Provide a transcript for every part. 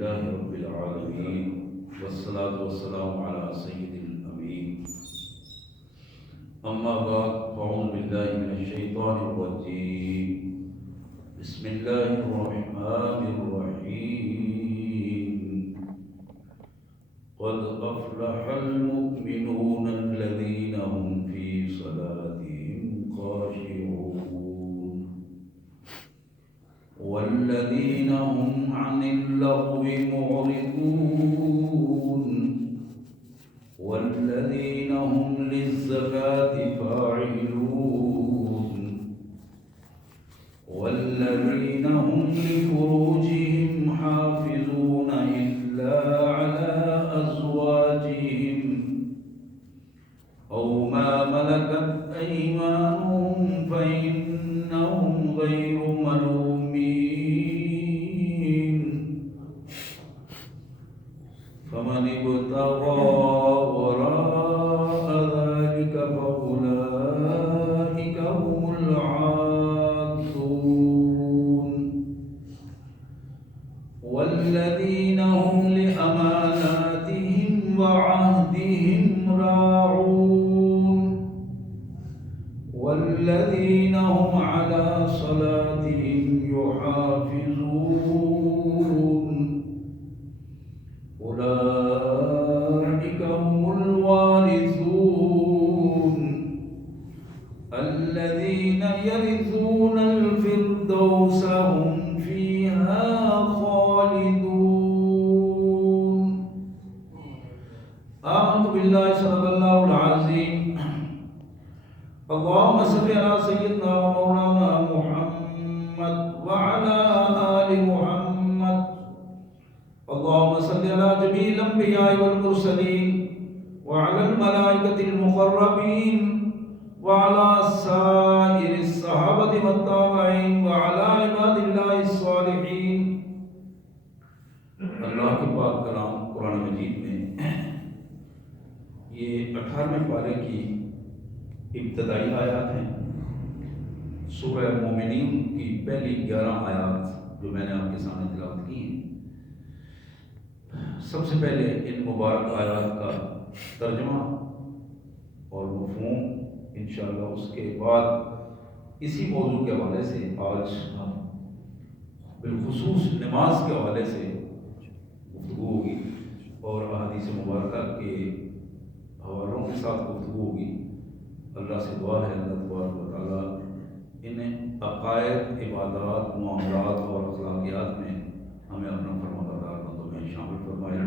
لله رب العالمين والصلاة والسلام على سيد الأمين أما بعد فأعوذ بالله من الشيطان الرجيم بسم الله الرحمن الرحيم قد أفلح المؤمنون الذين هم في صلاتهم خاشعون والذين هم عن اللغو معرضون والذين هم للزكاة فاعلون والذين هم لفروجهم حافظون إلا على أزواجهم أو ما ملكت أيمانهم فإنهم غير ملومين فمن ابتغى وراء ذلك فأولئك هم العادون والذين هم لأماناتهم وعهدهم راعون والذين هم على صلاتهم يحافظون أولئك هم الوارثون الذين يرثون الفردوس هم فيها خالدون آمنت بالله صدق الله العظيم اللهم صل على سيدنا ومولانا محمد وعلى آل محمد اللهم صل على جميع الأنبياء والمرسلين وعلى الملائكة المقربين وعلى سائر الصحابة والتابعين وعلى عباد الله الصالحين اللہ کے پاک کلام قرآن مجید میں یہ 18ویں پارے کی ابتدائی آیات ہیں. سورہ مومنین کی پہلی 11 آیات جو میں نے آپ کے سامنے تلاوت کی ہیں. سب سے پہلے ان مبارک آیات کا ترجمہ اور مفہوم انشاءاللہ، اس کے بعد اسی موضوع کے حوالے سے آج ہم بالخصوص نماز کے حوالے سے گفتگو ہوگی اور احادیث مبارکہ کے حوالوں کے ساتھ گفتگو ہوگی. اللہ سے دعا ہے اللہ تبارک و تعالیٰ ان عقائد، عبادات، معاملات اور اخلاقیات میں ہمیں اپنا فرمانبردار بندوں میں شامل فرمائے.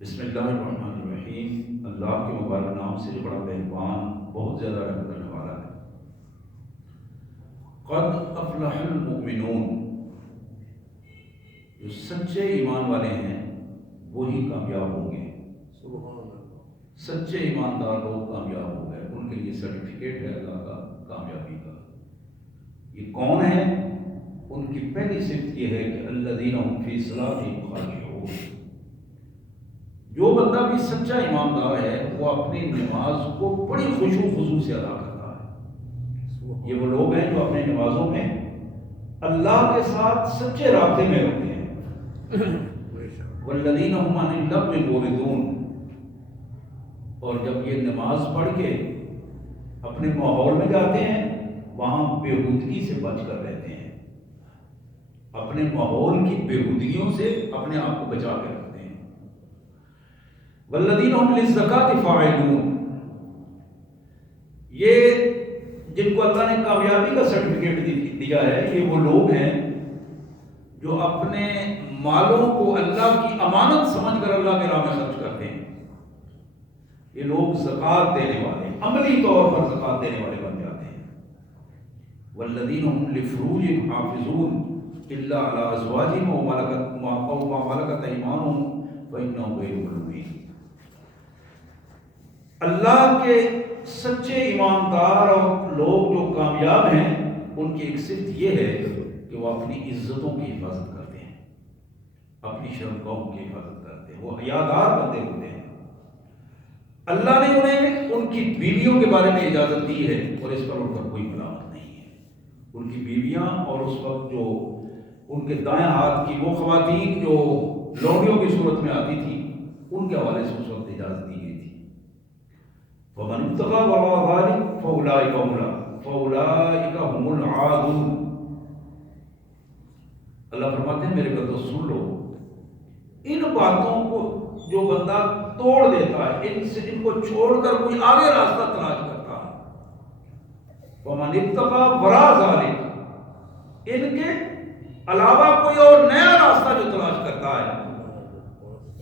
بسم اللہ الرحمن الرحیم. اللہ کے مبارک نام سے جو بڑا مہربان، بہت زیادہ رحم کرنے والا ہے. قد افلح المؤمنون، جو سچے ایمان والے ہیں وہی کامیاب ہوں گے. سچے ایماندار لوگ کامیاب ہو گئے، ان کے لیے سرٹیفکیٹ ہے اللہ کا کامیابی کا. یہ کون ہے؟ ان کی پہلی صفت یہ ہے کہ الذین هم فی صلاتہم خاشعون. جو بندہ بھی سچا ایماندار ہے وہ اپنی نماز کو بڑی خشوع و خضوع سے ادا کرتا ہے. یہ وہ لوگ ہیں جو اپنی نمازوں میں اللہ کے ساتھ سچے رابطے میں ہوتے ہیں. والذین هم عن اللغو معرضون، اور جب یہ نماز پڑھ کے اپنے ماحول میں جاتے ہیں وہاں بےہودگی سے بچ کر رہتے ہیں. اپنے ماحول کی بےہودگیوں سے اپنے آپ کو بچا کے رکھتے ہیں. والذین هم للزکاۃ فاعلون، یہ جن کو اللہ نے کامیابی کا سرٹیفکیٹ دیا ہے یہ وہ لوگ ہیں جو اپنے مالوں کو اللہ کی امانت سمجھ کر اللہ کے راہ میں خرچ کرتے ہیں. یہ لوگ زکوٰۃ دینے والے، عملی طور پر زکوٰۃ دینے والے بن جاتے ہیں. والذین هم لفروجهم حافظون الا علی ازواجهم او ما ملکت ایمانهم فانهم غیر ملومین. اللہ کے سچے ایماندار اور لوگ جو کامیاب ہیں ان کی ایک صفت یہ ہے کہ وہ اپنی عزتوں کی حفاظت کرتے ہیں، اپنی شرمگاہوں کی حفاظت کرتے ہیں. وہ حیادار بندے ہوتے ہیں. اللہ نے انہیں ان کی بیویوں کے بارے میں اجازت دی ہے اور اس پر ان کا کوئی ملامت نہیں ہے. ان کی بیویاں اور اس وقت جو ان کے دائیں ہاتھ کی وہ خواتین جو لونڈیوں کی صورت میں آتی تھی ان کے حوالے سے اس وقت اجازت دی گئی تھی. فمن ابتغى وراء ذلك فأولئك هم العادون. اللہ فرماتے ہیں میرے بندو سن لو، ان باتوں کو جو بندہ توڑ دیتا ہے، ان کو چھوڑ کر کوئی آگے راستہ تلاش کرتا ہے، فمن ابتغى وراء ذلك، ان کے علاوہ کوئی اور نیا راستہ جو تلاش کرتا ہے،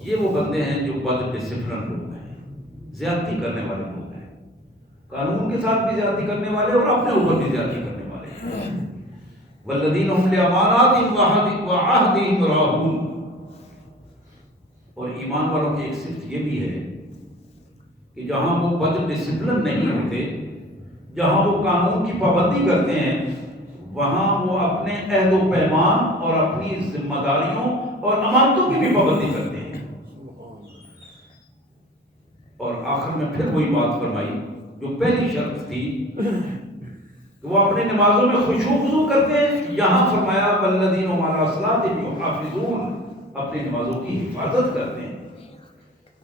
یہ وہ بندے ہیں جو بد ڈسپلن لوگ ہیں، زیادتی کرنے والے لوگ ہیں، قانون کے ساتھ بھی زیادتی کرنے والے اور اپنے اوپر بھی زیادتی کرنے والے ہیں. والذین هم لأماناتهم وعہدہم راعون. اور ایمان والوں کی ایک صفت یہ بھی ہے کہ جہاں وہ بد ڈسپلن نہیں ہوتے، جہاں وہ قانون کی پابندی کرتے ہیں، وہاں وہ اپنے عہد و پیمان اور اپنی ذمہ داریوں اور امانتوں کی بھی پابندی کرتے ہیں. اور آخر میں پھر وہی بات فرمائی جو پہلی شرط تھی کہ وہ اپنے نمازوں میں خشوع و خضوع کرتے ہیں. یہاں فرمایا والذین هم علی صلاتهم یحافظون، اپنی نمازوں کی حفاظت کرتے ہیں،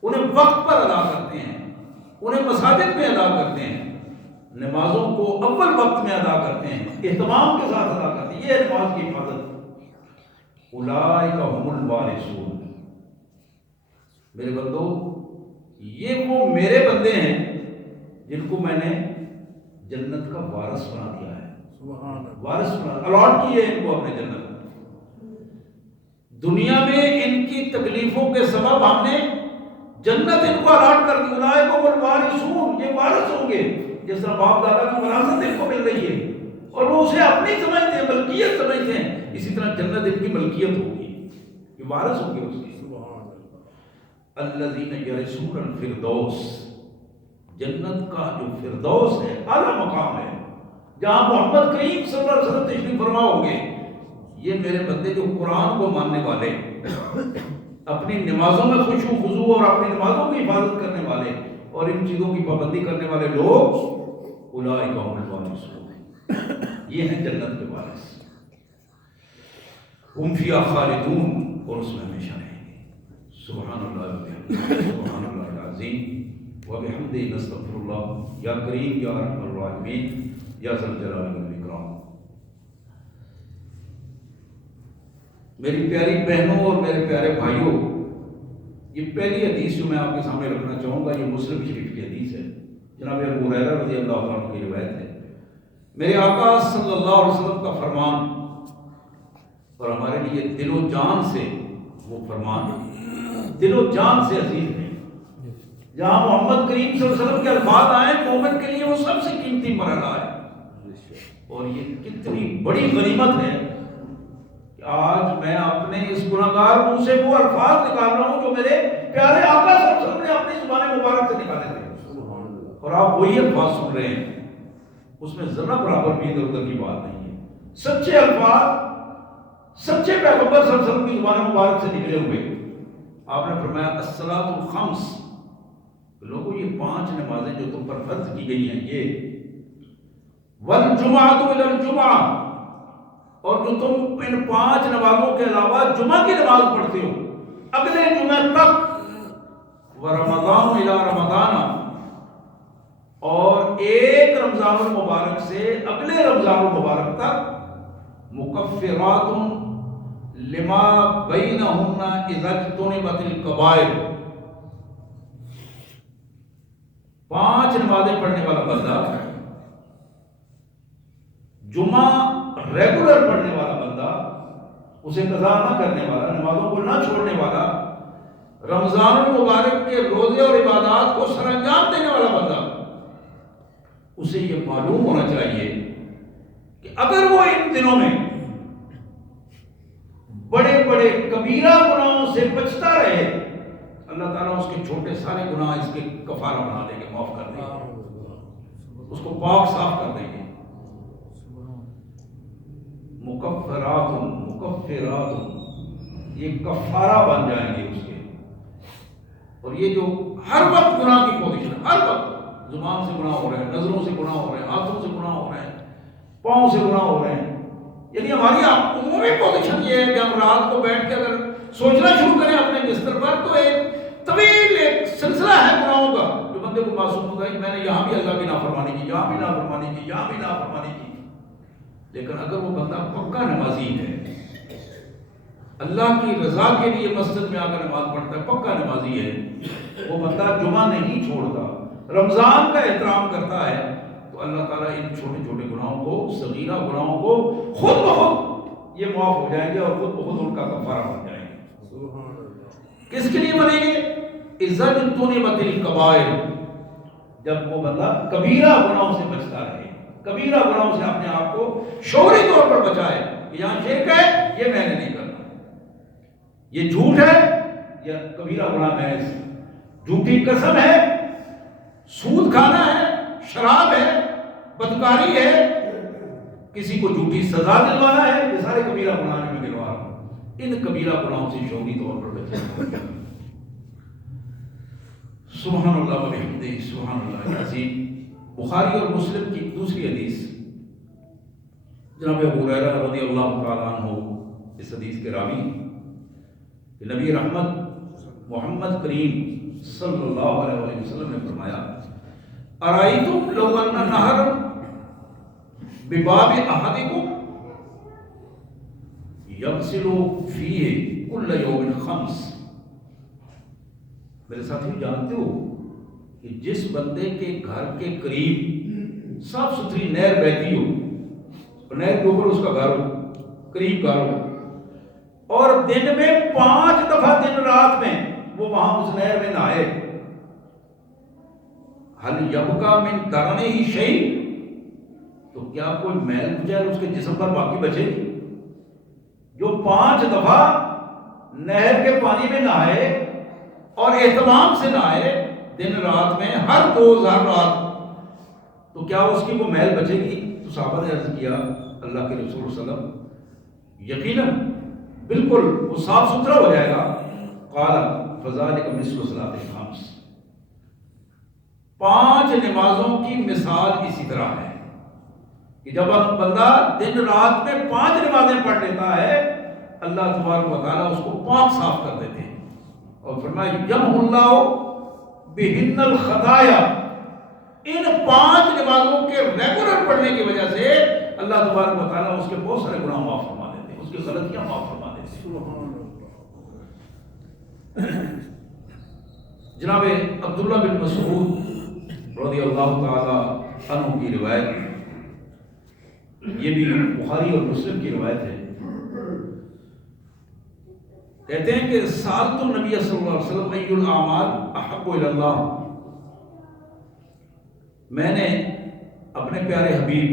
انہیں وقت پر ادا کرتے ہیں، انہیں مساجد میں ادا کرتے ہیں، نمازوں کو اول وقت میں ادا کرتے ہیں، اہتمام کے ساتھ ادا کرتے ہیں. یہ نماز کی حفاظت. اولئک هم الوارثون. میرے بندو، یہ وہ میرے بندے ہیں جن کو میں نے جنت کا وارث بنا دیا ہے. وارث بنا الاٹ کی ہے ان کو اپنے جنت. دنیا میں ان کی تکلیفوں کے سبب ہم نے جنت ان کو الاٹ کر دی. اولئک هم الوارثون، یہ وارث ہوں گے. جس طرح باپ دادا کی وراثت ان کو مل رہی ہے اور وہ اسے اپنی سمجھتے ہیں، ملکیت سمجھتے ہیں، اسی طرح جنت ان کی ملکیت ہوگی، یہ وارث ہوں گے اس کی. الذین یرثون الفردوس. جنت کا جو فردوس ہے، اعلیٰ مقام ہے، جہاں محمد کریم صلی اللہ علیہ وسلم تشریف فرما ہوں گے. یہ میرے بندے جو قرآن کو ماننے والے، اپنی نمازوں میں خشوع و خضوع اور اپنی نمازوں کی حفاظت کرنے والے اور ان چیزوں کی پابندی کرنے والے لوگ، اولئک هم الوارثون، یہ ہیں جنت کے وارث. ہم فیہا خالدون، اور اس میں ہمیشہ رہیں گے. سبحان اللہ وبحمدہ، سبحان اللہ العظیم وبحمدہ، نستغفر اللہ. یا کریم یا ارحم الراحمین یا ذا الجلال والاکرام. میری پیاری بہنوں اور میرے پیارے بھائیوں، یہ پہلی حدیث جو میں آپ کے سامنے رکھنا چاہوں گا، یہ مسلم شریف کی حدیث ہے. جناب ابو ہریرہ رضی اللہ عنہ کی روایت ہے. میرے آقا صلی اللہ علیہ وسلم کا فرمان، اور ہمارے لیے دل و جان سے وہ فرمان دل و جان سے عزیز ہے. جہاں محمد کریم صلی اللہ علیہ وسلم کے الفاظ آئے، مومن کے لیے وہ سب سے قیمتی مرحلہ ہے. اور یہ کتنی بڑی غنیمت ہے کہ آج میں اپنے اس گناہگار منہ سے وہ الفاظ نکال رہا ہوں جو میرے پیارے آقا صلی اللہ علیہ وسلم نے اپنی زبان مبارک سے نکالے تھے، اور آپ وہی الفاظ سن رہے ہیں. اس میں ذرا برابر بھی ادھر ادھر کی بات نہیں ہے. سچے الفاظ سچے پیغمبر صلی اللہ علیہ وسلم کی زبان مبارک سے نکلے ہوئے. آپ نے فرمایا الصلاۃ الخمس، لوگوں یہ 5 نمازیں جو تم پر فرض کی گئی ہیں، یہ والجمعۃ الی الجمعہ، اور جو تم ان 5 نمازوں کے علاوہ جمعہ کی نماز پڑھتے ہو اگلے جمعہ تک، ورمضان الی رمضان، اور ایک رمضان المبارک سے اگلے رمضان المبارک تک، مکفرات لما بینہن اذا اجتنبت الکبائر. 5 نمازیں پڑھنے والا بندہ، جمعہ ریگولر پڑھنے والا بندہ، اسے قضا نہ کرنے والا، نمازوں کو نہ چھوڑنے والا، رمضان المبارک کے روزے اور عبادات کو سر انجام دینے والا بندہ، اسے یہ معلوم ہونا چاہیے کہ اگر وہ ان دنوں میں بڑے بڑے کبیرہ گناہوں سے بچتا رہے، اللہ تعالیٰ اس کے چھوٹے سارے گناہ اس کے کفارہ بنا دیں گے، معاف کر دیں گے، اس کو پاک صاف کر دیں گے. مکفرات یہ کفارہ بن جائیں گے اس کے. اور یہ جو ہر وقت گناہ کی پوزیشن، ہر وقت زبان سے گناہ ہو رہے ہیں، نظروں سے گناہ ہو رہے ہیں، ہاتھوں سے گناہ ہو رہے ہیں، پاؤں سے گناہ ہو رہے ہیں، یعنی ہماری عمومی پوزیشن یہ رات کو بیٹھ کے اگر سوچنا شروع کریں اپنے بستر پر تو ایک طویل ایک سلسلہ ہے گناہوں کا جو بندے کو معصوم ہوگا کہ میں نے یہاں بھی اللہ کی نافرمانی کی، یہاں بھی نافرمانی کی، یہاں بھی نافرمانی کی. لیکن اگر وہ بندہ پکا نمازی ہے، اللہ کی رضا کے لیے مسجد میں آ کر نماز پڑھتا ہے، پکا نمازی ہے، وہ بندہ جمعہ نہیں چھوڑتا، رمضان کا احترام کرتا ہے، تو اللہ تعالیٰ ان چھوٹے چھوٹے گناہوں کو، صغیرہ گناہوں کو خود بخود یہ معاف ہو جائیں گے اور خود بخود ان کا کفارہ بن جائیں گے. کس کے لیے بنیں گے؟ عزت تنبت الکبائر، جب وہ بندہ کبیرہ گناہوں سے بچتا رہے، کبیرہ گناہوں سے اپنے آپ کو شعوری طور پر بچائے کہ یہاں شرک ہے یہ میں نے نہیں کرنا، یہ جھوٹ ہے یا کبیرہ گناہ ہے، جھوٹی قسم ہے، سود کھانا ہے، شراب ہے، بدکاری ہے، کسی کو جھوٹی سزا دلوانا ہے، یہ سارے کبیرہ گناہ میں گروا رہا ہوں. ان کبیرہ گناہوں سے شعوری طور پر بچے. سبحان اللہ و بحمدہ سبحان اللہ العظیم. بخاری اور مسلم کی دوسری حدیث، جناب ابو ہریرہ رضی اللہ تعالیٰ عنہ اس حدیث کے راوی کہ نبی رحمت محمد کریم صلی اللہ علیہ وسلم نے فرمایا ارائیتم لو ان نہر بباب احدکم یغسل فیہ کل یوم 5. میرے ساتھیوں جانتے ہو کہ جس بندے کے گھر کے قریب صاف ستھری نہر بہتی ہو، نہر کے اوپر اس کا گھر ہو، قریب گھر ہو، اور دن میں 5 دفعہ دن رات میں وہ وہاں اس نہر میں نہائے، حل یبقا من درنہ شیء، تو کیا کوئی میل کچیل اس کے جسم پر باقی بچے؟ جو 5 دفعہ نہر کے پانی میں نہائے اور اہتمام سے نہائے دن رات میں، ہر روز ہر رات، تو کیا اس کی وہ میل بچے گی؟ تو صحابہ نے عرض کیا اللہ کے رسول صلی اللہ علیہ وسلم یقیناً بالکل وہ صاف ستھرا ہو جائے گا. قال فذلک مثل صلاۃ الخمس، 5 نمازوں کی مثال اسی طرح ہے کہ جب بندہ دن رات میں 5 نمازیں پڑھ لیتا ہے اللہ تبارک و تعالیٰ اس کو پاک صاف کر دیتے ہیں. اور فرمایا یمحو اللہ بہن الخطایا، ان 5 نمازوں کے ریگولر پڑھنے کی وجہ سے اللہ تبارک و تعالیٰ اس کے بہت سارے گناہ معاف فرما دیتے ہیں، اس کی غلطیاں معاف فرما دیتے ہیں. جناب عبداللہ بن مسعود رضی اللہ تعالی عنہ کی روایت، یہ بھی بخاری اور مسلم کی روایت ہے، کہتے ہیں کہ سألت النبی صلی اللہ علیہ وسلم ای الاعمال احب الی اللہ، میں نے اپنے پیارے حبیب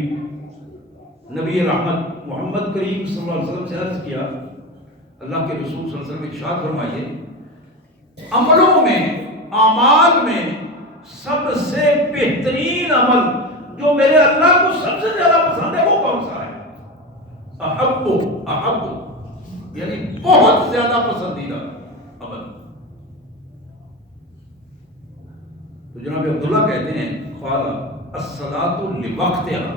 نبی رحمت محمد کریم صلی اللہ علیہ وسلم سے عرض کیا اللہ کے رسول صلی اللہ علیہ وسلم ارشاد فرمائیے عملوں میں، اعمال میں سب سے بہترین عمل جو میرے اللہ کو سب سے زیادہ پسند ہے وہ کون سا ہے؟ احب یعنی بہت زیادہ پسندیدہ عمل. تو جناب عبداللہ کہتے ہیں قال الصلاۃ لوقتها،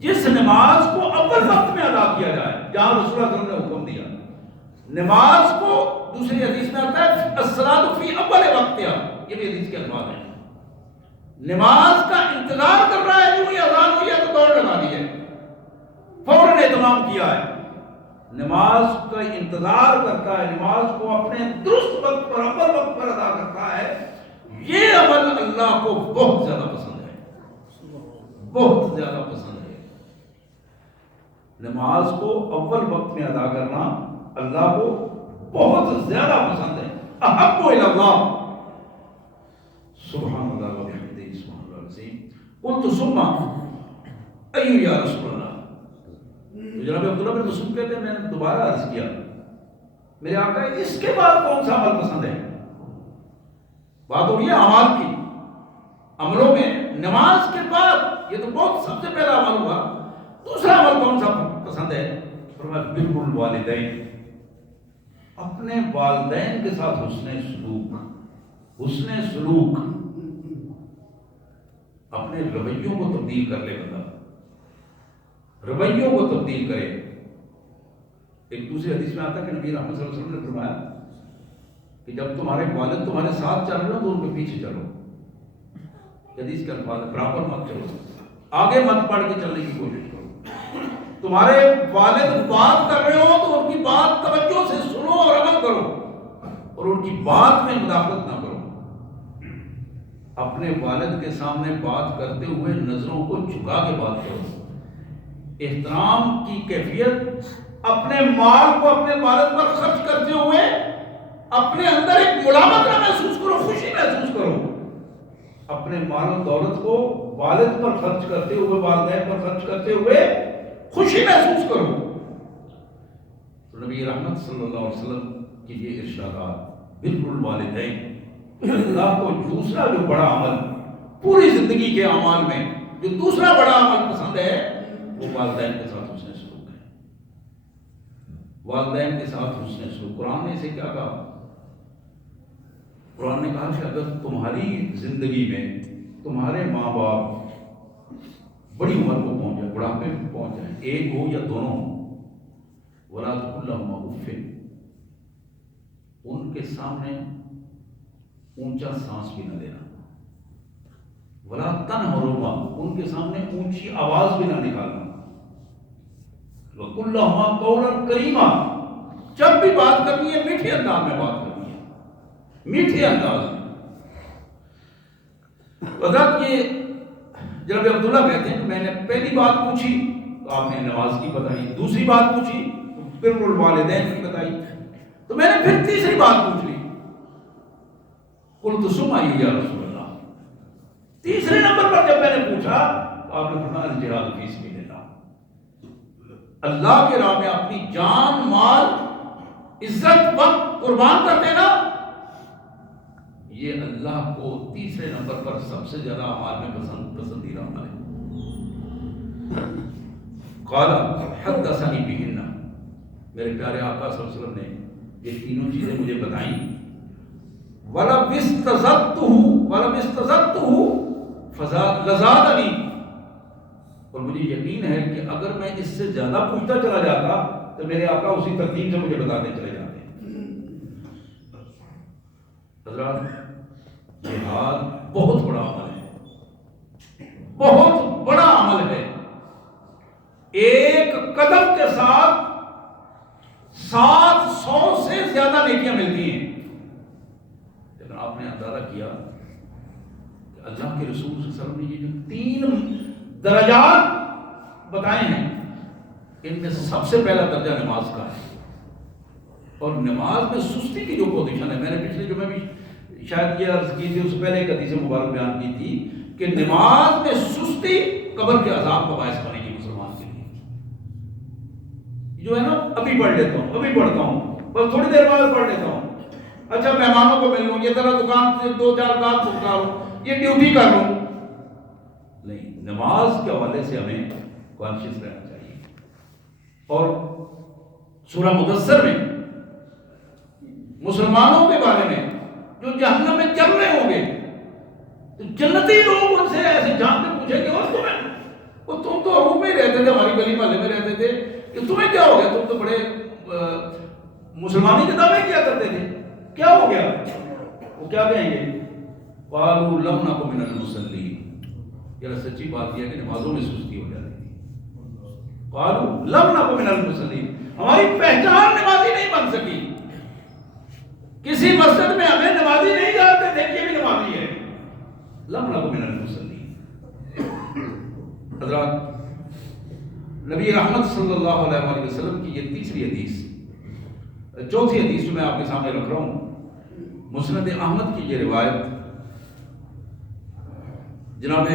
جس نماز کو اول وقت میں ادا کیا جائے، جہاں رسول اللہ صلی اللہ علیہ وسلم نے حکم دیا نماز کو، دوسری حدیث میں آتا ہے الصلاۃ فی اول وقتها، یہ بھی حدیث کے الفاظ ہیں. نماز کا انتظار کر رہا ہے، جو ہی اذان ہوئی ہے تو دوڑ لگا دی ہے، فوراً اہتمام کیا ہے، نماز کا انتظار کرتا ہے، نماز کو اپنے درست وقت پر اول وقت پر ادا کرتا ہے، یہ عمل اللہ کو بہت زیادہ پسند ہے، بہت زیادہ پسند ہے. نماز کو اول وقت میں ادا کرنا اللہ کو بہت زیادہ پسند ہے. احب الی اللہ، سبحان اللہ و بحمدہ سبحان اللہ العظیم. قلت ثم ای یا رسول اللہ، تو جناب عبداللہ بن مسعود کہتے ہیں میں نے دوبارہ عرض کیا میرے آقا اس کے بعد کون سا عمل پسند ہے؟ بات ہو رہی ہے اعمال کی، عملوں میں نماز کے بعد یہ تو بہت سب سے پہلا عمل ہوا، دوسرا عمل کون سا پسند ہے؟ فرمایا بر الوالدین، اپنے والدین کے ساتھ حسن سلوک، حسن سلوک، اپنے رویوں کو تبدیل کر لے بندہ، رویوں کو تبدیل کرے. ایک دوسری حدیث میں آتا ہے کہ نبی رحمت صلی اللہ علیہ وسلم نے فرمایا کہ جب تمہارے والد تمہارے ساتھ چل رہے ہو تو ان کے پیچھے چلو. حدیث کے الفاظ برابر مت چلو, آگے مت پڑھ کے چلنے کی کوشش کرو. تمہارے والد بات کر رہے ہو تو ان کی بات توجہ سے سنو اور عمل کرو, اور ان کی بات میں مداخلت نہ کرو. اپنے والد کے سامنے بات کرتے ہوئے نظروں کو جھکا کے بات کرو. احترام کی کیفیت اپنے مال کو اپنے والد پر خرچ کرتے ہوئے اپنے اندر ایک ملامت نہ محسوس کرو, خوشی محسوس کرو. اپنے مال و دولت کو والد پر خرچ کرتے ہوئے, والدین پر خرچ کرتے ہوئے خوشی محسوس کرو. تو نبی رحمت صلی اللہ علیہ وسلم کی یہ ارشادات بالکل والدین, اللہ کو دوسرا جو بڑا عمل پوری زندگی کے اعمال میں جو دوسرا بڑا عمل پسند ہے وہ والدین کے ساتھ حسن سلوک ہے. والدین کے ساتھ حسن سلوک. قرآن نے اسے کیا کہا؟ قرآن نے کہا کہ اگر تمہاری زندگی میں تمہارے ماں باپ بڑی عمر کو پہنچ جائے, بڑھاپے میں پہنچ جائیں, ایک ہو یا دونوں ہوں, وَلَا تَقُل لَهُمَا أُفٍّ, ان کے سامنے اونچا سانس بھی نہ لینا. وَلَا تَنْهَرْهُمَا, ان کے سامنے اونچی آواز بھی نہ نکالنا. وَقُلْ لَهُمَا قَوْلًا كَرِيمًا, جب بھی بات کرنی ہے میٹھے انداز میں بات کرنی ہے, میٹھے انداز میں. حضرت یہ جناب عبداللہ کہتے ہیں کہ میں نے پہلی بات پوچھی تو آپ نے نماز کی بتائی, دوسری بات پوچھی تو پھر والدین کی بتائی, تو میں نے پھر تیسری بات پوچھ لی, قلت ثم یا رسول اللہ. تیسرے نمبر پر جب میں نے پوچھا تو آپ نے فرمایا الجہاد فی سبیل اللہ, اللہ کے راہ میں اپنی جان, مال, عزت, وقت قربان کر دینا, یہ اللہ کو تیسرے نمبر پر سب سے زیادہ اعمال میں پسندیدہ عمل ہے. قال حدثني بهن, میرے پیارے آقا صلی اللہ علیہ وسلم نے یہ تینوں چیزیں مجھے بتائیں. وَلَوْ اسْتَزَدْتُهُ لَزَادَنِي, اور مجھے یقین ہے کہ اگر میں اس سے زیادہ پوچھتا چلا جاتا تو میرے آقا اسی ترتیب سے مجھے بتاتے چلے جاتے. حضرات جہاد بہت بڑا عمل ہے, بہت بڑا عمل ہے. ایک قدم کے ساتھ 700 سے زیادہ نیکیاں ملتی ہیں. لیکن آپ نے اندازہ کیا کہ اللہ کے رسول صلی اللہ علیہ وسلم نے یہ جو 3 درجات بتائے ہیں, ان میں سب سے پہلا درجہ نماز کا ہے. اور نماز میں سستی کی جو پوزیشن ہے, میں نے پچھلے جمعے بھی شاید یہ عرض کی تھی, اس سے پہلے ایک حدیث مبارک بیان کی تھی کہ نماز میں سستی قبر کے عذاب کا باعث بنے گی مسلمان کے لیے. جو ہے نا, ابھی پڑھ لیتا ہوں, ابھی پڑھتا ہوں, بس تھوڑی دیر بعد پڑھ لیتا ہوں, اچھا مہمانوں کو مل لوں, یہ طرح دکان سے 2-4 کام چھٹا لوں, یہ ڈیوٹی کر لوں. نہیں, نماز کے حوالے سے ہمیں کانشیس رہنا چاہیے. اور سورہ مدثر میں مسلمانوں کے بارے میں جو جہنم میں چل رہے ہوں گے تو جنتی لوگ ان سے ایسے جان کے پوچھیں گے, اور تم تو روم میں ہی رہتے تھے, ہماری گلی محلے میں رہتے تھے, کہ تمہیں کیا ہو گیا, تم تو بڑے مسلمانی کے دعوے کیا کرتے تھے, کیا ہو گیا؟ وہ کیا کہیں گے؟ قالوا لم نکن من المصلین. یہ سچی بات یہ ہے کہ نمازوں میں سستی ہو جاتی تھی. قالوا لم نکن من المصلین, ہماری پہچان نمازی نہیں بن سکی, کسی مسجد میں ہمیں نمازی نہیں جانتے تھے کہ یہ بھی نمازی ہے. لم نکن من المصلین. حضرات نبی رحمت صلی اللہ علیہ وسلم کی یہ تیسری حدیث. چوتھی حدیث جو میں آپ کے سامنے رکھ رہا ہوں, مسند احمد کی یہ روایت جناب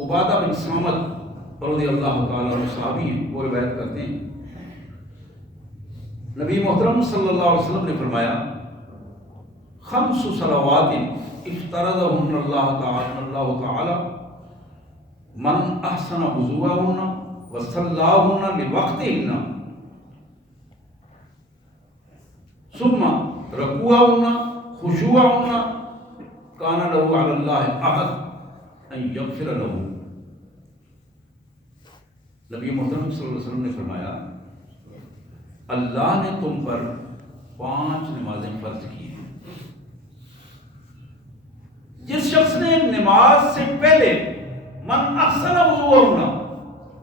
عبادہ بن صامت رضی اللہ تعالیٰ عنہ صحابی ہیں, وہ روایت کرتے ہیں نبی محترم صلی اللہ علیہ وسلم نے فرمایا 5 صلوات افترضهن اللہ تعالی من احسن وضوءهن وصلاهن لوقتهن ثم ركوعهن خشوعهن كان له على الله عهد ان يغفر له. نبی محترم صلی اللہ علیہ وسلم نے فرمایا اللہ نے تم پر 5 نمازیں فرض کی ہیں. جس شخص نے نماز سے پہلے من احسن وضوء،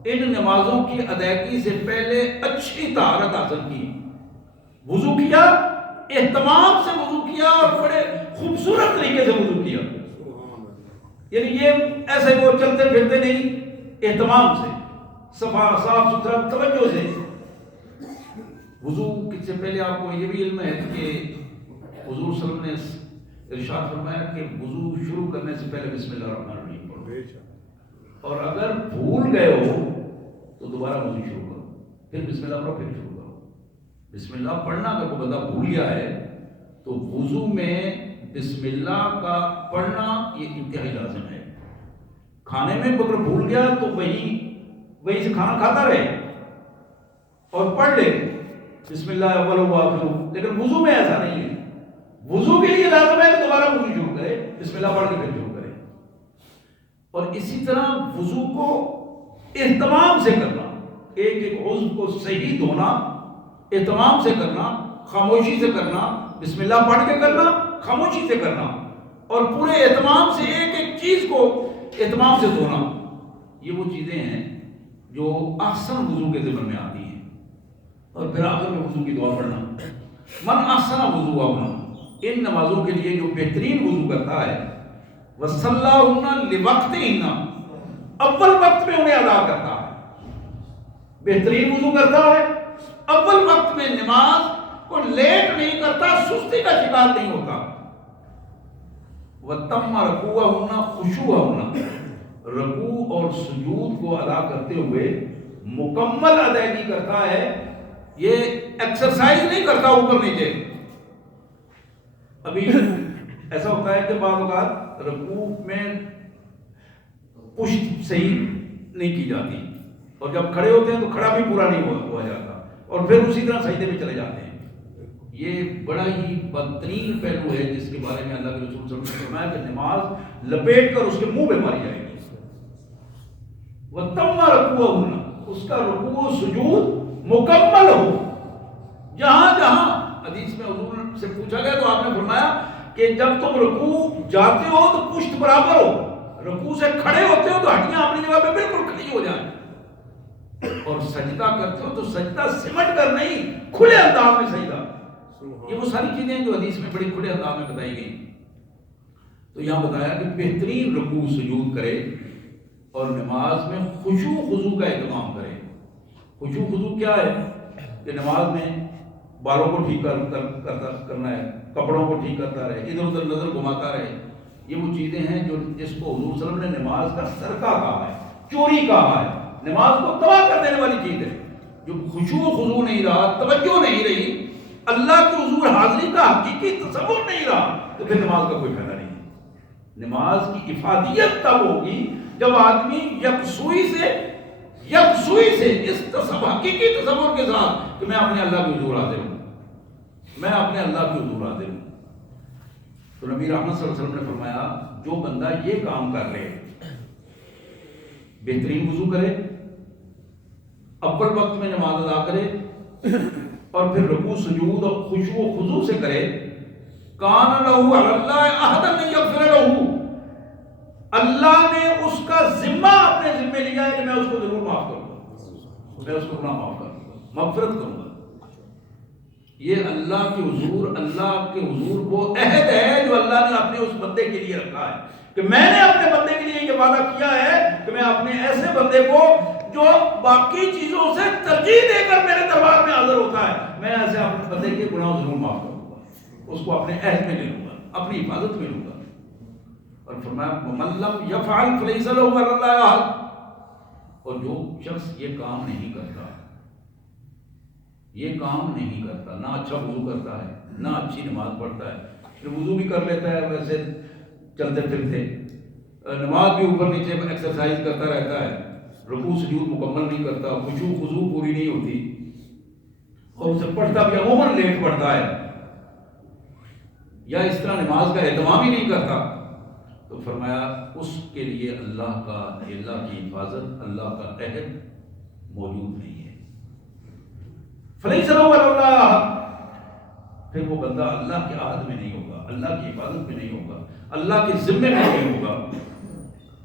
ان نمازوں کی ادائیگی سے پہلے اچھی طہارت حاصل کی، وضو کیا، اہتمام سے وضو کیا اور بڑے خوبصورت طریقے سے وضو کیا. یعنی یہ ایسے وہ چلتے پھرتے نہیں، اہتمام سے، صاف ستھرا توجہ سے. وضو سے پہلے آپ کو یہ بھی علم ہے کہ حضور صلی اللہ علیہ وسلم نے ارشاد فرمایا کہ وضو شروع کرنے سے پہلے بسم اللہ الرحمن الرحیم پڑھو، اور اگر بھول گئے ہو تو دوبارہ وضو شروع کرو، پھر بسم اللہ پڑھو، پھر شروع کرو. بسم اللہ پڑھنا اگر کوئی بندہ بھول گیا ہے تو وضو میں بسم اللہ کا پڑھنا یہ انتہائی لازم ہے. کھانے میں اگر بھول گیا تو وہی سے کھانا کھاتا رہے اور پڑھ لے بسم اللہ اول و آخر، لیکن وضو میں ایسا نہیں ہے. وضو کے لیے لازم ہے کہ دوبارہ وضو شروع کرے، بسم اللہ پڑھ کے پھر شروع کرے. اور اسی طرح وضو کو اہتمام سے کرنا، ایک ایک عضو کو صحیح دھونا، اہتمام سے کرنا، خاموشی سے کرنا، بسم اللہ پڑھ کے کرنا، خاموشی سے کرنا، اور پورے اہتمام سے ایک ایک چیز کو اہتمام سے دھونا. یہ وہ چیزیں ہیں جو احسن وضو کے ذمن میں آتی ہیں. اور پھر آخر میں وضو کی دعا پڑھنا، من احسن وضوءہن، ان نمازوں کے لیے جو بہترین وضو کرتا ہے، وصلاہن لوقتہن، اول وقت میں انہیں ادا کرتا ہے، بہترین وضو کرتا ہے، اول وقت میں نماز کو لیٹ نہیں کرتا، سستی کا شکار نہیں ہوتا. وتم رکوعہن خشوعہن، رکوع اور سجود کو ادا کرتے ہوئے مکمل ادائیگی کرتا ہے. یہ ایکسرسائز نہیں کرتا اوپر نیچے. ابھی ایسا ہوتا ہے کہ بعض اوقات رکوع میں پشت صحیح نہیں کی جاتی، اور جب کھڑے ہوتے ہیں تو کھڑا بھی پورا نہیں ہوا جاتا، اور پھر اسی طرح سجدے میں چلے جاتے ہیں. یہ بڑا ہی بدترین پہلو ہے جس کے بارے میں اللہ کے رسول صلی اللہ علیہ وسلم نے فرمایا کہ نماز لپیٹ کر اس کے منہ پہ ماری جائے گی. وَتَمَّ رَكُوعَهُنَّ، اس کا رکوع و سجود مکمل ہو. جہاں جہاں حدیث میں حضور سے پوچھا گیا تو آپ نے فرمایا کہ جب تم رکوع جاتے ہو تو پشت برابر ہو، رکوع سے کھڑے ہوتے ہو تو ہڈیاں اپنی جگہ پہ بالکل کھڑی ہو جائیں، اور سجدہ کرتے ہو تو سجدہ سمٹ کر نہیں، کھلے انداز میں سجدہ. یہ وہ ساری چیزیں جو حدیث میں بڑی کھلے انداز میں بتائی گئی. تو یہاں بتایا کہ بہترین رکوع سجود کرے اور نماز میں خشوع خضوع کا اہتمام کرے. خشوع خضوع کیا ہے کہ نماز میں بالوں کو ٹھیک کرنا ہے، کپڑوں کو ٹھیک کرتا رہے، ادھر ادھر نظر گھماتا رہے. یہ وہ چیزیں ہیں جو جس کو حضور صلی اللہ علیہ وسلم نے نماز کا سرقہ کہا ہے، چوری کہا ہے، نماز کو تباہ کر دینے والی چیز ہے. جو خشوع و خضوع نہیں رہا، توجہ نہیں رہی، اللہ کے حضور حاضری کا حقیقی تصور نہیں رہا، تو پھر نماز کا کوئی فائدہ نہیں. نماز کی افادیت تب ہوگی جب آدمی یکسوئی سے اس حقیقی تصور کے ساتھ کہ میں اپنے اللہ کے حضور حاضر ہوں، میں اپنے اللہ کے حضور حاضر ہوں. تو نبی رحمت صلی اللہ علیہ وسلم نے فرمایا جو بندہ یہ کام کر لے، بہترین وضو کرے، اول وقت میں نماز ادا کرے، اور پھر رکوع سجود اور خشوع و خضوع سے کرے، کان لہ علی اللہ عہد ان یغفر لہ، اللہ نے اس کا ذمہ اپنے ذمہ لیا ہے کہ میں اس کو ضرور معاف کروں گا، میں اس کو گناہ معاف کروں گا، مغفرت کروں گا. یہ اللہ کے حضور وہ عہد ہے جو اللہ نے اپنے اس بندے کے لیے رکھا ہے کہ میں نے اپنے بندے کے لیے یہ وعدہ کیا ہے کہ میں اپنے ایسے بندے کو جو باقی چیزوں سے ترجیح دے کر میرے دربار میں حاضر ہوتا ہے، میں ایسے اپنے بندے کے گناہ ضرور معاف کروں گا، اس کو اپنے عہد میں لے لوں گا، اپنی حفاظت میں لوں گا. اور فرمایا وَمَن لَّمْ يَفْعَلْ فَلَيْسَ لَهُ عَلَى اللَّهِ عَهْدٌ، اور جو شخص یہ کام نہیں کرتا، یہ کام نہیں کرتا، نہ اچھا وضو کرتا ہے، نہ اچھی نماز پڑھتا ہے، پھر وضو بھی کر لیتا ہے ویسے چلتے پھرتے، نماز بھی اوپر نیچے ایکسرسائز کرتا رہتا ہے، رکوع سجود مکمل نہیں کرتا، خشوع خضوع پوری نہیں ہوتی، اور اسے پڑھتا بھی عموماً لیٹ پڑھتا ہے، یا اس طرح نماز کا اہتمام ہی نہیں کرتا، تو فرمایا اس کے لیے اللہ کی حفاظت، اللہ کا عہد موجود نہیں ہے. فلیس لہ اللہ، پھر وہ بندہ اللہ کے عہد میں نہیں ہوگا، اللہ کی عبادت میں نہیں ہوگا، اللہ کے ذمے میں نہیں ہوگا.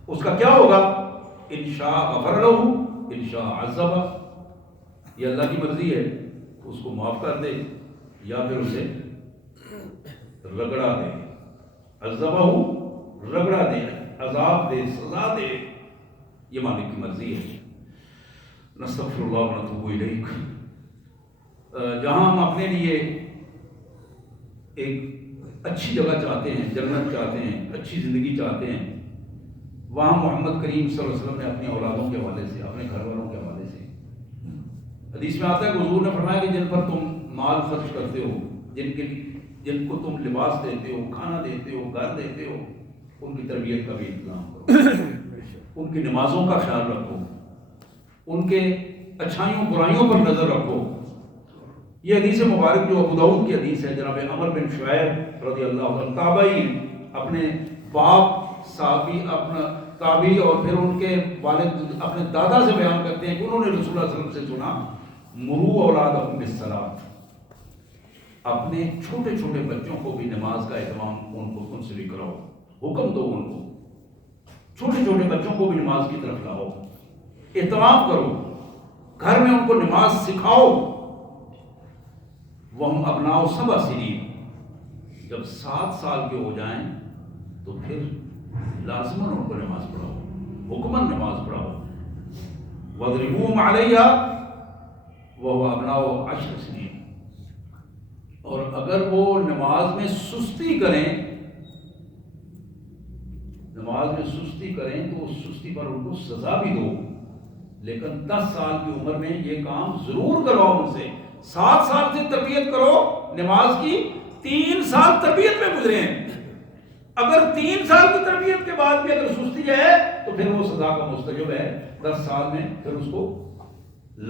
اس کا کیا ہوگا؟ انشاء غفر لہ انشاء عذبہ. یہ اللہ کی مرضی ہے، اس کو معاف کر دے یا پھر اسے رگڑا دے. عذبہ رگڑا دے، عذاب دے، سزا دے، یہ مالک کی مرضی ہے. نستغفر اللہ ونتوب الیہ. جہاں ہم اپنے لیے ایک اچھی جگہ چاہتے ہیں، جنت چاہتے ہیں، اچھی زندگی چاہتے ہیں، وہاں محمد کریم صلی اللہ علیہ وسلم نے اپنی اولادوں کے حوالے سے، اپنے گھر والوں کے حوالے سے، حدیث میں آتا ہے کہ حضور نے فرمایا کہ جن پر تم مال خرچ کرتے ہو، جن کو تم لباس دیتے ہو، کھانا دیتے ہو، گھر دیتے ہو، ان کی تربیت کا بھی انتظام کرو، ان کی نمازوں کا خیال رکھو، ان کے اچھائیوں برائیوں پر نظر رکھو. یہ حدیث مبارک جو ابو داؤد کی حدیث ہے، جناب عمر بن شعیب رضی اللہ عنہ تابعی، اپنے باپ صحابی، اپنا تابعی، اور پھر ان کے والد اپنے دادا سے بیان کرتے ہیں کہ انہوں نے رسول اللہ صلی اللہ علیہ وسلم سے سنا، مرو اولادکم بالصلاۃ، اپنے چھوٹے چھوٹے بچوں کو بھی نماز کا اہتمام ان سے بھی کراؤ، حکم دو ان کو، چھوٹے چھوٹے بچوں کو بھی نماز کی طرف لاؤ، اہتمام کرو، گھر میں ان کو نماز سکھاؤ. وہم ابناء 7 سنین، جب 7 سال کے ہو جائیں تو پھر لازماً ان کو نماز پڑھاؤ، حکماً نماز پڑھاؤ. وَاضْرِبُوهُمْ عَلَيْهَا وَهُوَ أَبْنَاءُ 10 سنین، اور اگر وہ نماز میں سستی کریں، نماز میں سستی کریں تو اس سستی پر ان کو سزا بھی دو، لیکن 10 سال کی عمر میں یہ کام ضرور کرواؤ ان سے. 7 سال سے تربیت کرو نماز کی، 3 سال تربیت میں گزرے ہیں. اگر 3 سال کی تربیت کے بعد بھی اگر سستی ہے تو پھر وہ سزا کا مستحق ہے. 10 سال میں پھر اس کو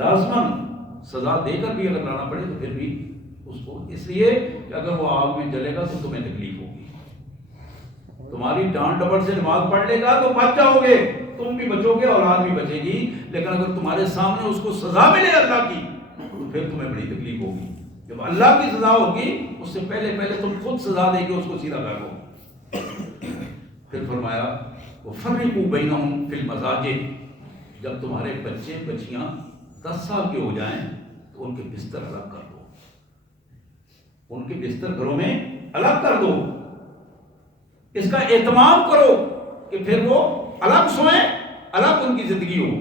لازماً سزا دے کر بھی اگر لانا پڑے تو پھر بھی اس کو، اس لیے کہ اگر وہ آگ میں جلے گا تو تمہیں تکلیف ہوگی. تمہاری ڈانٹ ڈپٹ سے نماز پڑھ لے گا تو بچ جاؤ گے، تم بھی بچو گے، اولاد بھی بچے گی. لیکن اگر تمہارے سامنے اس کو سزا ملے اللہ کی تو پھر تمہیں بڑی تکلیف ہوگی. جب اللہ کی سزا ہوگی اس سے پہلے تم خود سزا دے کے اس کو سیدھا کر دو. پھر فرمایا وَفَرِّقُوا بَيْنَهُمْ فِي الْمَضَاجِعِ، جب تمہارے بچے بچیاں 10 سال کے ہو جائیں تو ان کے بستر الگ کر دو، ان کے بستر گھروں میں الگ کر دو. اس کا اہتمام کرو کہ پھر وہ الگ سوئیں، الگ ان کی زندگی ہو.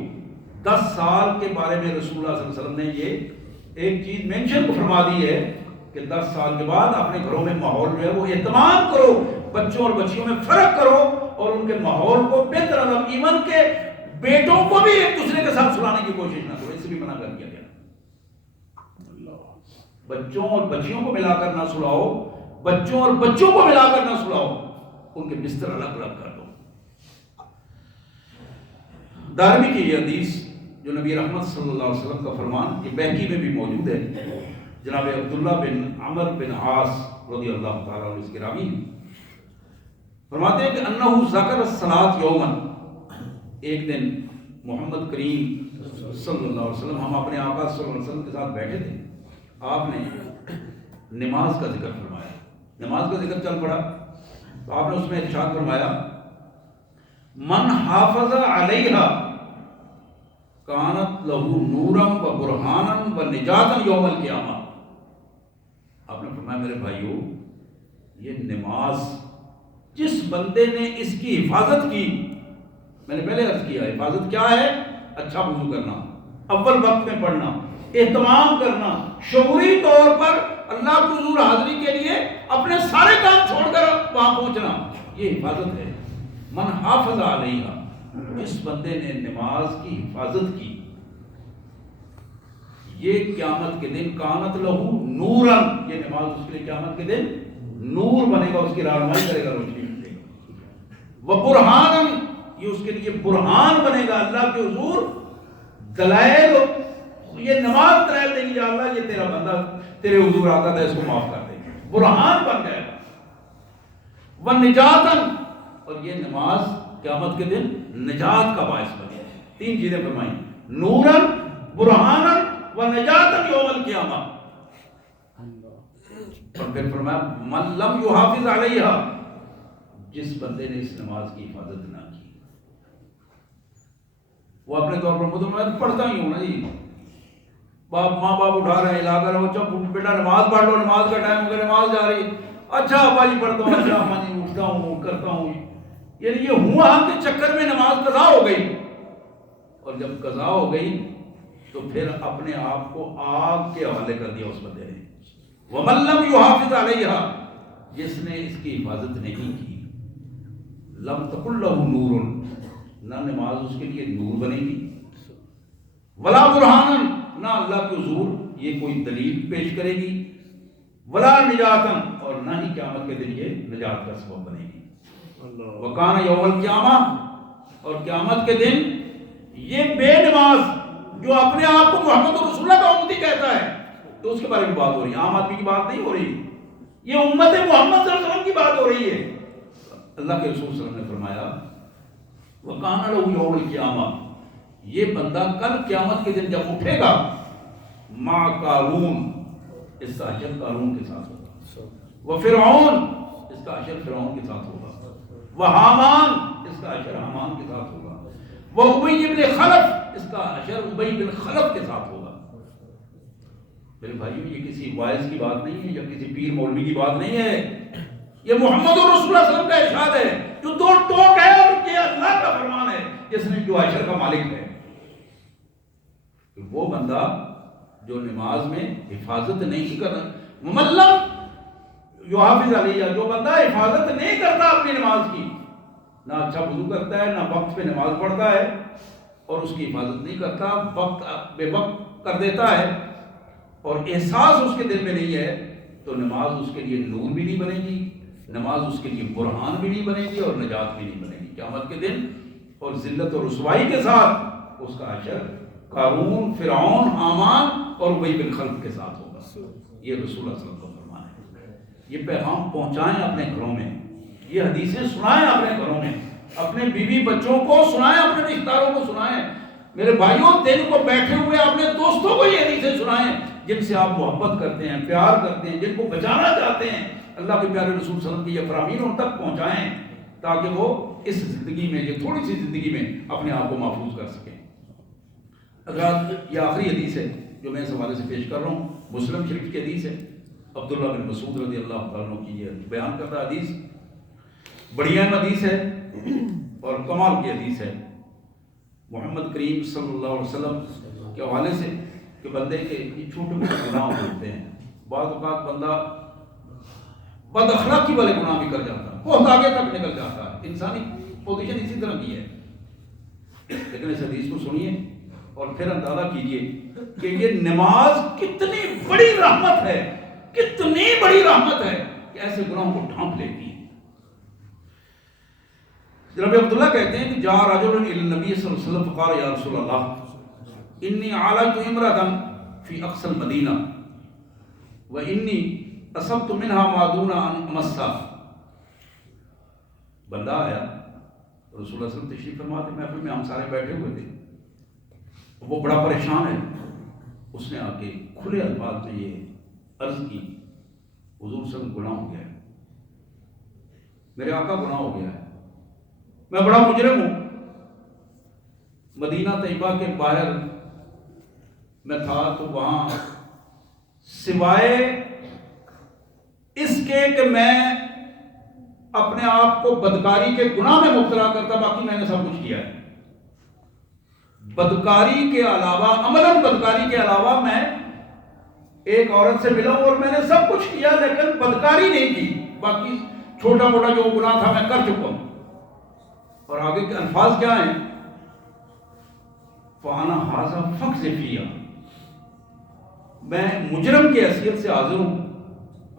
10 سال کے بارے میں رسول اللہ صلی اللہ علیہ وسلم نے یہ ایک چیز مینشن فرما دی ہے کہ 10 سال کے بعد اپنے گھروں میں ماحول جو ہے وہ اہتمام کرو، بچوں اور بچیوں میں فرق کرو اور ان کے ماحول کو بہتر، ایون کے بیٹوں کو بھی ایک دوسرے کے ساتھ سلانے کی کوشش نہ کرو، اس سے بھی منع کر دیا گیا. بچوں اور بچیوں کو ملا کر نہ سلاؤ، بچوں اور بچوں کو ملا کر نہ سلاؤ، ان کے بستر الگ الگ کر دو. دارمی کی یہ حدیث جو نبی رحمت صلی اللہ علیہ وسلم کا فرمان، یہ بہقی میں بھی موجود ہے. جناب عبداللہ بن عمر بن عاص رضی اللہ تعالیٰ عنہ اس کے راوی فرماتے ہیں کہ انہو ذکر الصلاۃ یوما، ایک دن محمد کریم صلی اللہ علیہ وسلم، ہم اپنے آقا صلی اللہ علیہ وسلم کے ساتھ بیٹھے تھے، آپ نے نماز کا ذکر فرمایا، نماز کا ذکر چل پڑا تو آپ نے اس میں ارشاد فرمایا من حافظ علیہا کانت لہو نورا و برہانا و نجاتا یوم القیامہ. آپ نے فرمایا میرے بھائیو، یہ نماز جس بندے نے اس کی حفاظت کی، میں نے پہلے عرض کیا حفاظت کیا ہے؟ اچھا وضو کرنا، اول وقت میں پڑھنا، اہتمام کرنا، شعوری طور پر اللہ کی حضور حاضری کے لیے اپنے سارے کام چھوڑ کر وہاں پہنچنا، یہ حفاظت ہے. من حافظ علیہا، جس بندے نے نماز کی حفاظت کی، یہ قیامت کے دن کانت لہو نورن، یہ نماز اس کے لیے قیامت کے دن نور بنے گا، اس کی رہنمائی کرے گا، روشنی ملے گا. وہ برہانن، یہ اس کے لیے برہان بنے گا، اللہ کے حضور دلائل، یہ نماز دلائل دیں گی، یا اللہ یہ تیرا بندہ تیرے حضور آتا تھا، اس کو معاف کر دے، برہان بن جائے گا. وہ نجاتن، اور یہ نماز قیامت کے دن نجات کا باعث بنے. 3 چیزیں فرمائیں، نورن، برہانا و نجاتا یوم القیامہ. اور پھر فرمایا من لم یحافظ علیہا، جس بندے نے اس نماز کی حفاظت نہ کی. وہ اپنے طور پر خود میں پڑھتا ہی ہوں نا جی، ماں باپ اٹھا رہے ہیں لا کر، اچھا بیٹا نماز پڑھ لو، نماز کا ٹائم ہو گیا، نماز جا رہی، اچھا ابا جی پڑھتا ہوں، اچھا اماں جی اٹھتا ہوں کرتا ہوں. یعنی یہ ہوا کے چکر میں نماز قضا ہو گئی، اور جب قضا ہو گئی تو پھر اپنے آپ کو آگ کے حوالے کر دیا اس بندے نے. وَمَن لَّمْ يُحَافِظْ عَلَيْهَا، جس نے اس کی حفاظت نہیں کی، لَمْ تَكُن لَّهُ نُورٌ، نہ نماز اس کے لیے نور بنے گی، وَلَا بُرْهَانٌ، نہ اللہ کے حضور یہ کوئی دلیل پیش کرے گی، وَلَا نِجَاتًا، اور نہ ہی قیامت کے دن یہ نجات کا سبب بنے گی. وَكَانَ يَوْمَ الْقِيَامَةِ، اور قیامت کے دن یہ بے نماز جو اپنے آپ کو محمد رسول اللہ کا امتی کہتا ہے، تو اس کے بارے میں بات ہو رہی ہے، عام آدمی کی بات نہیں ہو رہی، یہ امت محمد صلی اللہ علیہ وسلم کی بات ہو رہی ہے. اللہ کے رسول صلی اللہ علیہ وسلم نے فرمایا وَكَانَ لَهُ يَوْمَ الْقِيَامَةِ، یہ بندہ کل قیامت کے دن جب اٹھے گا، مع قارون، اس کا حشر قارون کے ساتھ ہوگا، وفرعون، اس کا حشر فرعون کے ساتھ ہوگا، وحامان، اس کا حشر حامان کے ساتھ ہوگا، وابی بن خلف، اس کا حشر ابی بن خلف کے ساتھ ہوگا. میرے بھائیو یہ کسی وائز کی بات نہیں ہے یا کسی پیر مولوی کی بات نہیں ہے، یہ محمد رسول اللہ صلی اللہ علیہ وسلم کا ارشاد ہے جو دو ٹوک ہے، اور یہ اللہ کا فرمان ہے جس نے جو حشر کا مالک ہے. وہ بندہ جو نماز میں حفاظت نہیں کر رہا، مطلب یحافظ علیہ، جو بندہ حفاظت نہیں کرتا اپنی نماز کی، نہ اچھا وضو کرتا ہے، نہ وقت پہ نماز پڑھتا ہے، اور اس کی حفاظت نہیں کرتا، وقت بے وقت کر دیتا ہے، اور احساس اس کے دل میں نہیں ہے، تو نماز اس کے لیے نور بھی نہیں بنے گی، نماز اس کے لیے برہان بھی نہیں بنے گی، اور نجات بھی نہیں بنے گی قیامت کے دن. اور ذلت اور رسوائی کے ساتھ اس کا حشر قارون، فرعون، حامان اور ابی بن خلف کے ساتھ ہوگا. یہ رسول اللہ صلی اللہ علیہ وسلم کا فرمان ہے. یہ پیغام پہنچائیں اپنے گھروں میں، یہ حدیثیں سنائیں اپنے گھروں میں، اپنے بیوی بچوں کو سنائیں، اپنے رشتہ داروں کو سنائیں. میرے بھائیوں دن کو بیٹھے ہوئے اپنے دوستوں کو یہ حدیثیں سنائیں جن سے آپ محبت کرتے ہیں، پیار کرتے ہیں، جن کو بچانا چاہتے ہیں. اللہ کے پیارے رسول صلی اللہ علیہ وسلم کی یہ فرامین ان تک پہنچائیں تاکہ وہ اس زندگی میں، یہ تھوڑی سی زندگی میں اپنے آپ کو محفوظ کر سکیں. حضرات یہ آخری حدیث ہے جو میں اس حوالے سے پیش کر رہا ہوں، مسلم شریف کی حدیث ہے. عبداللہ بن مسعود رضی اللہ تعالیٰ عنہ کی یہ بیان کرتا حدیث بڑی اہم حدیث ہے اور کمال کی حدیث ہے. محمد کریم صلی اللہ علیہ وسلم کے حوالے سے کہ بندے کے یہ چھوٹے موٹے گناہ ہوتے ہیں، بعض اوقات بندہ بد اخلاقی والے گناہ بھی کر جاتا ہے، بہت آگے تک نکل جاتا ہے، انسانی پوزیشن اسی طرح کی ہے. لیکن اس حدیث کو سنیے اور پھر اندازہ کیجئے کہ یہ نماز کتنی بڑی رحمت ہے، کتنی بڑی رحمت ہے کہ ایسے گناہوں کو ڈھانپ لیتی ہے. جناب عبداللہ کہتے ہیں کہ جا رجل الی النبی صلی اللہ علیہ وسلم فقال یا رسول اللہ انی عالجت امرأة فی اقصى المدینہ وانی اصبت منها ما دون ان امسها. بندہ آیا، رسول اللہ صلی اللہ علیہ وسلم تشریف فرما تھے، محفل میں ہم سارے بیٹھے ہوئے تھے، وہ بڑا پریشان ہے. اس نے آ کے کھلے الفاظ میں یہ عرض کی حضور صلی اللہ علیہ وسلم گناہ ہو گیا ہے، میرے آقا گناہ ہو گیا ہے، میں بڑا مجرم ہوں. مدینہ طیبہ کے باہر میں تھا تو وہاں سوائے اس کے کہ میں اپنے آپ کو بدکاری کے گناہ میں مبتلا کرتا، باقی میں نے سب کچھ کیا ہے. بدکاری کے علاوہ، عملاً بدکاری کے علاوہ میں ایک عورت سے ملا ہوں اور میں نے سب کچھ کیا لیکن بدکاری نہیں کی، باقی چھوٹا موٹا جو گناہ تھا میں کر چکا ہوں. اور آگے کے الفاظ کیا ہیں؟ فَأَنَا هَذَا فَقْزِ فِيهَا، میں مجرم کی حیثیت سے حاضر ہوں،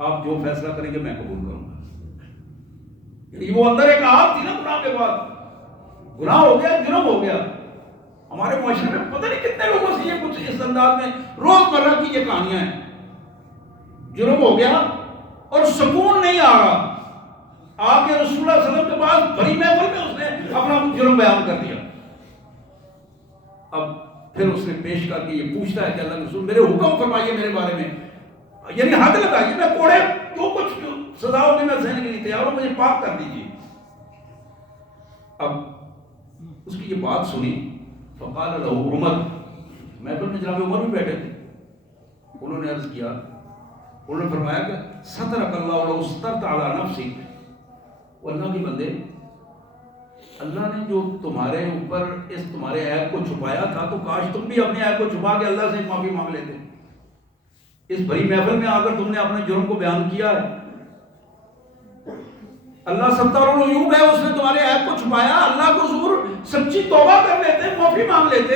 آپ جو فیصلہ کریں گے میں قبول کروں گا. وہ اندر ایک آہت تھی نا گناہ کے بعد، گناہ ہو گیا، جرم ہو گیا. ہمارے معاشرے میں پتہ نہیں کتنے لوگوں سے یہ کچھ اس انداز میں روز مرہ کی یہ کہانیاں ہیں. جرم ہو گیا اور سکون نہیں آ رہا، آ کے رسول اللہ صلی اللہ علیہ وسلم کے پاس بڑی محفل میں اس نے اپنا جرم بیان کر دیا. اب پھر اس نے پیش کر کے یہ پوچھتا ہے کہ اللہ کے رسول میرے حکم فرمائیے میرے بارے میں، یعنی حد لگائیے، میں کوڑے جو کچھ سزا ہوگی میں سہنے کے لیے تیار ہوں، مجھے پاک کر دیجیے۔ اب اس کی یہ بات سنی، فقال له عمر، محفل میں جناب عمر بھی بیٹھے تھے، انہوں نے عرض کیا، انہوں نے فرمایا کہ سترک اللہ لو استرت علی نفسک، وہ اللہ کے بندے، اللہ نے جو تمہارے اوپر اس تمہارے عیب کو چھپایا تھا تو کاش تم بھی اپنے عیب کو چھپا کے اللہ سے معافی مانگ لیتے۔ اس بڑی محفل میں آ کر تم نے اپنے جرم کو بیان کیا ہے، اللہ ستر العیوب ہے، اس نے تمہارے عیب کو چھپایا، اللہ کو حضور سچی توبہ کر لیتے، معافی مانگ لیتے۔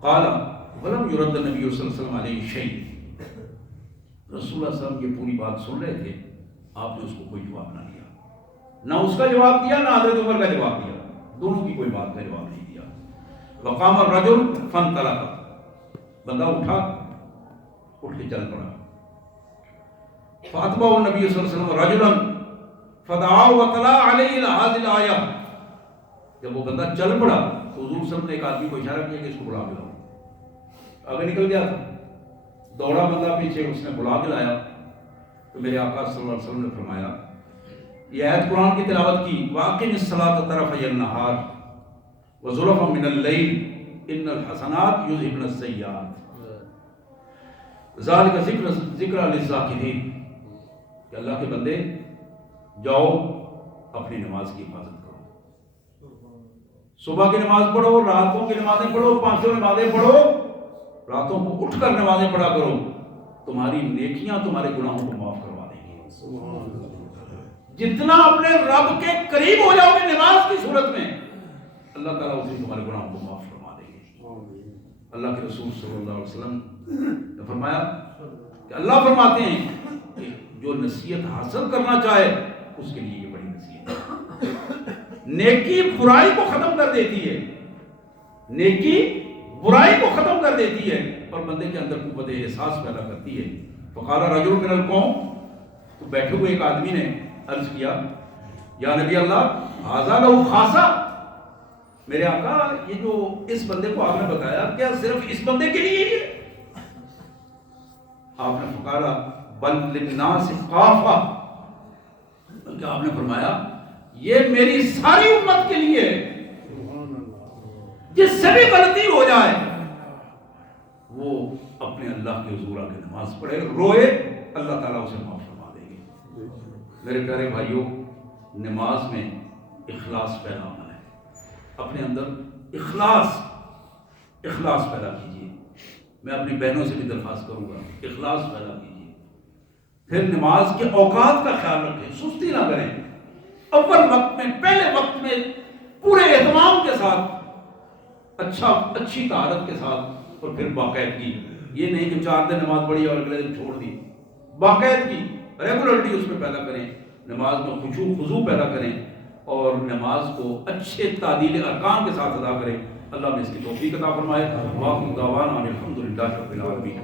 قال ولم يرد النبی صلی اللہ علیہ وسلم علیہ شیء، رسول اللہ صلی اللہ علیہ وسلم یہ پوری بات سن رہے تھے، آپ نے اس کو کوئی جواب نہ دیا، نہ اس کا جواب دیا نہ حضرت عمر کا جواب دیا، دونوں کی کوئی بات کا جواب نہیں دیا۔ وقام الرجل فانطلق، بندہ اٹھا، اٹھ کے چل پڑا۔ فاتبعه النبی صلی اللہ علیہ وسلم رجلا فدعاه وتلا علیہ هذه الآیہ، جب وہ بندہ چل پڑا تو حضور صلی اللہ علیہ وسلم نے ایک آدمی کو اشارہ کیا کہ اس کو بلا کے لاؤ، آگے نکل گیا تھا، دوڑا بندہ پیچھے، اس نے بلا کے لایا تو میرے آقا صلی اللہ علیہ وسلم نے فرمایا، یہ آیت قرآن کی تلاوت کی، وَأَقِمِ الصَّلَاةَ طَرَفَيَ النَّهَارِ وَزُلَفًا مِّنَ اللَّيْلِ إِنَّ الْحَسَنَاتِ يُذْهِبْنَ السَّيِّئَاتِ ذَلِكَ ذِكْرًا لِلذَّاكِرِينَ، کہ اللہ کے بندے جاؤ اپنی نماز کی حفاظت کرو، صبح کی نماز پڑھو، راتوں کی نمازیں پڑھو، پانچوں نمازیں پڑھو، راتوں کو اٹھ کر نمازیں پڑھا کرو، تمہاری نیکیاں تمہارے گناہوں کو معاف کروا دیں گی۔ جتنا اپنے رب کے قریب ہو جاؤ گے نماز کی صورت میں، اللہ تعالیٰ اسی تمہارے گناہوں کو معاف فرما دیں گے۔ اللہ کے رسول صلی اللہ علیہ وسلم نے فرمایا کہ اللہ فرماتے ہیں کہ جو نصیحت حاصل کرنا چاہے اس کے لیے یہ بڑی نصیحت ہے۔ نیکی برائی کو ختم کر دیتی ہے، نیکی برائی کو ختم کر دیتی ہے اور بندے کے اندر قوت احساس پیدا کرتی ہے۔ فقال رجل من القوم، تو بیٹھے ہوئے ایک آدمی نے عرض کیا، یا نبی اللہ ھذا لہ خاصہ، میرے آقا یہ جو اس بندے کو آپ نے بتایا کیا صرف اس بندے کے لیے ہی ہے؟ آپ نے فقالا بل للناس قافہ، بلکہ آپ نے فرمایا یہ میری ساری امت کے لیے ہے، جس سے بھی غلطی ہو جائے وہ اپنے اللہ کے حضور آ کے نماز پڑھے، روئے، اللہ تعالیٰ اسے معاف فرما دے گی۔ میرے پیارے بھائیوں، نماز میں اخلاص پیدا ہونا ہے، اپنے اندر اخلاص پیدا کیجیے۔ میں اپنی بہنوں سے بھی درخواست کروں گا، اخلاص پیدا کیجیے۔ پھر نماز کے اوقات کا خیال رکھیں، سستی نہ کریں، اول وقت میں، پہلے وقت میں پورے اہتمام کے ساتھ، اچھی طہارت کے ساتھ، اور پھر باقاعدگی، یہ نہیں کہ 4 دن نماز پڑھی اور اگلے دن چھوڑ دی، باقاعدگی، ریگولرٹی اس میں پیدا کریں، نماز میں خشوع خضوع پیدا کریں اور نماز کو اچھے تعدیل ارکان کے ساتھ ادا کریں۔ اللہ میں اس کی توفیق عطا فرمائے۔ واخر دعوانا الحمدللہ رب العالمین۔